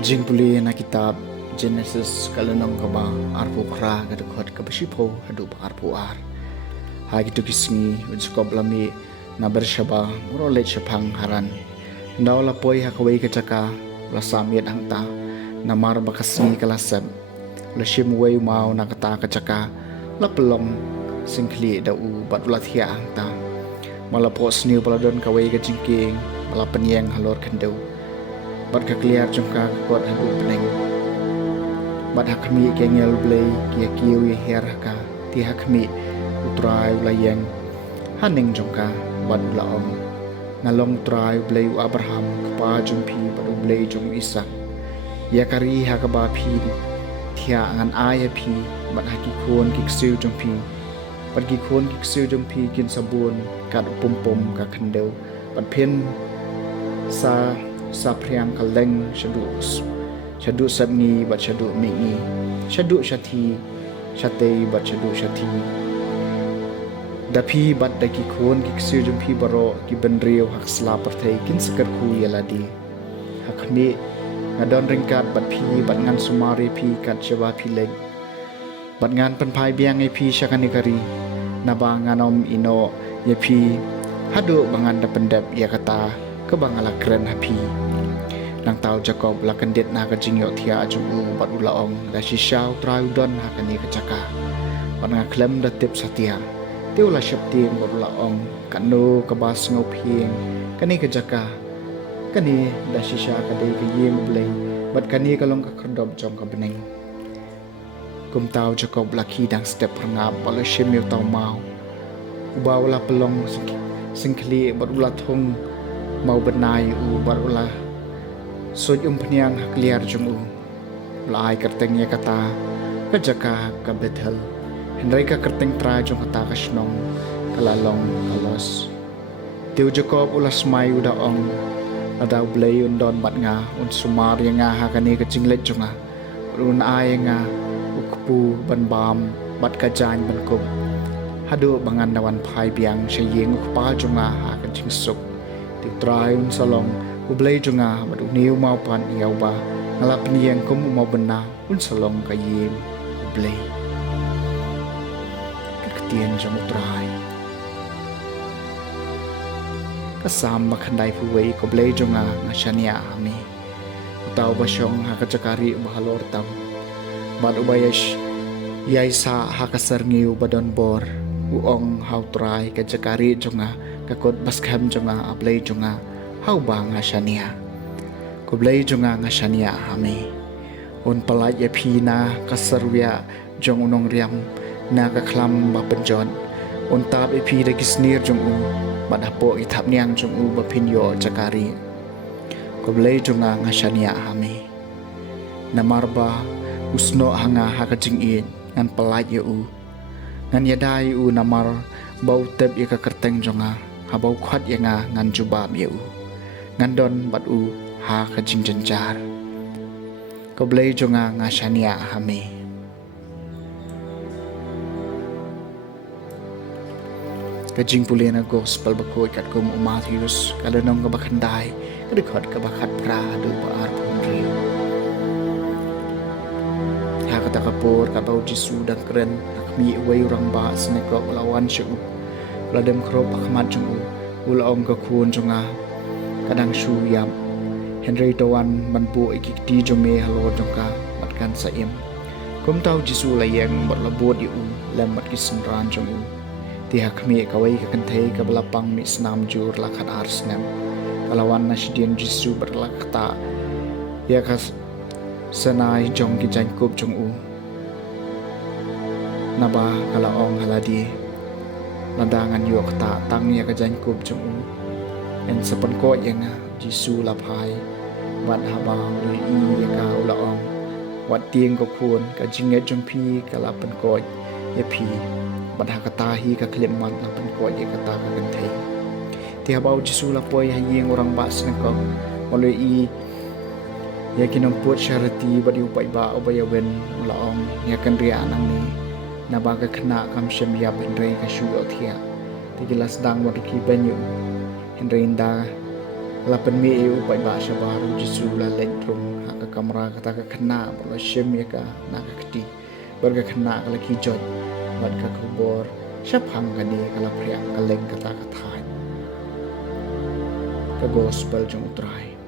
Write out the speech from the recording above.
Jing puli na kitab Genesis kalunong kaba arpu kra gadukot kabasipo hadup arpu ar. Hagi tu kisngi unsukob lami na bersyaba urolet syapang haran. Ndaw lapoi hakawai kecaka la samit hangta na mar bakasngi kalasab. La shimway mau na kata kecaka la pelong singkli dau bat ulathia hangta. Malapo sniu paladon kawai kejingking malapenyeng halor kendau. Bat kakliar jungka kot hadu pening. Bat hakmi kengel blay kia kiwi herka ti hakmi utrai ulayeng haning jungka bat ulaong nalong utrai blay u Abraham kapa jumpi bat blay jung Isak ya kari hakaba pi tia angan aya pi bat hakikon kiksiu jumpi bat kikon kiksiu jumpi kin sabun kat pum ka kendau bat pen sa priang kaleng shadu sabni bat shadu mingi shadu shati shate bat shadu shati dapi bat daki khon ki ksiu jumpi baro ki benriu hak sla parthai kin sakar khu yaladi hakni ngadon ringkat bat phi bat ngan sumari phi kat jawa phi leg bat ngan panphai biang e phi shakani kari naba nganom ino ye phi hadu bangan da pendap ya kata kebangala keren hapi nang tau Jacob la kandet na ka jingyo thia jumu bat ulaong da shishaw traudon hakani kecaka panang klem da tip satia teula syapti bat ulaong kanu kabas ngopieng kani kecaka kani da shisha ka dei ka yem blai bat kani kalong ka khodop jong ka bening kum tau Jacob la ki dang step rangap bala shemil tau mau ubawla pelong singkli bat ulathong mau benai u barula soj peniang hakliar jung u lai kertengnya kata kejaka ka Bethel hendrai ka kerteng tra jung kata ka snong kalalong kalos tiu Jacob ulas mai uda ong ada blay undon bat nga un sumar yang nga hakani ka jinglet junga un ai nga ukpu ban bam bat ka jan ban kup hadu bangan dawan phai biang shayeng ukpa junga ha ka jingsuk ti try un salong ublay junga madu niu mau pan iau ba ngalap niang kum mau bena un salong kayim ublay kaktian jong try kasam makhandai puwei ko blay junga ngashania ami utaw ba syong hakachakari bahalor tam bad ubayesh yaisa hakasar ngiu badon bor uong how try kajakari junga kakot baskham junga ablay junga how ba nga shania ko blay junga nga shania hami un palay ya phina kasarwya jong unong riam na kaklam ba penjon un tab e phi de kisnir jong u badapo ithap niang jong u ba phinyo jakari ko blay junga nga shania hami namarba usno hanga hakajing in ngan palay ya u ngan yadai u namar bau teb ya kakerteng jonga habau khwat ya nga ngan jubab ya u ngan don bat u ha kajing jenjar ko blay jonga nga shania hami kajing pulena gospel bakoi kat kum Matthews kalenong kabakhandai kadikot kabakat pra du baar punriu ha kata kapur kabau jisu dan keren mi way orang ba sneko lawan syu ladem krop ahmad jung ulaong ka khun junga kadang shu yam Henry tawan manpu ikik ti jome halo jongka matkan saim kum tau jisu layeng bat labot yu lem bat kisimran jung ti hakmi kawai ka kanthei ka balapang mi snam jur lakhat arsnam kalawan na sidin jisu berlakta ya kas sanai jong ki jankub jong u naba kalaong haladi landangan yok ta tang ya ka jankub jong u en sapan ko yang jisu lapai wat habang lui i ya ka ulaong wat tieng ko kun ka jinget jong pi kalapan ko ya pi bat hakata hi ka klemman lapan ko ya kata ka kanthei ti habau jisu lapoi hayeng orang bas nako malui i ya kinamput syarati badi upai ba ubaya wen ulaong ya kan ria anang ni nabaga kena kam syam ya benrei ka shu othia ti gilas dang wat ki banyu henreinda lapan mi e upai ba syabaru jisu la lentrum haka kamera kata ka kena bola syam ya ka na ka keti berga kena ka laki jot wat ka kubor syapang kani kala priang kaleng kata ka thai ka gospel jong utrai